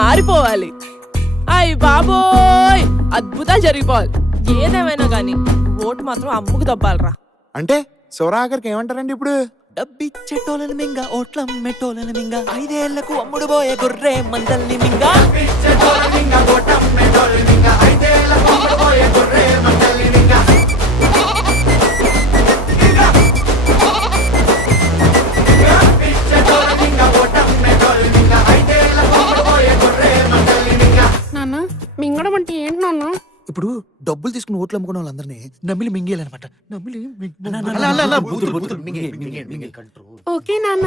మారిపోవాలి. అయ్ బాబోయ్, అద్భుతాలు జరిగిపోవాలి. ఏదేమైనా గానీ ఓటు మాత్రం అమ్ముకు దబ్బాలరా. అంటే శివరాకర్కి ఏమంటారండి ఇప్పుడు? డబ్బిచ్చేటోళ్ళని మింగ ఓట్లం మెట్టోళ్ళని మింగ 5 ఏళ్లకు అమ్ముడు పోయే గొర్రె మందల్ని మింగ. నాన్న మింగడం అంటే ఏంటి నాన్న? ఇప్పుడు డబ్బులు తీసుకుని ఓట్లు అమ్ముకున్న వాళ్ళందరినీ నమ్మిలి మింగేయాలన్నమాట. నమ్మిలి ఓకే నాన్న.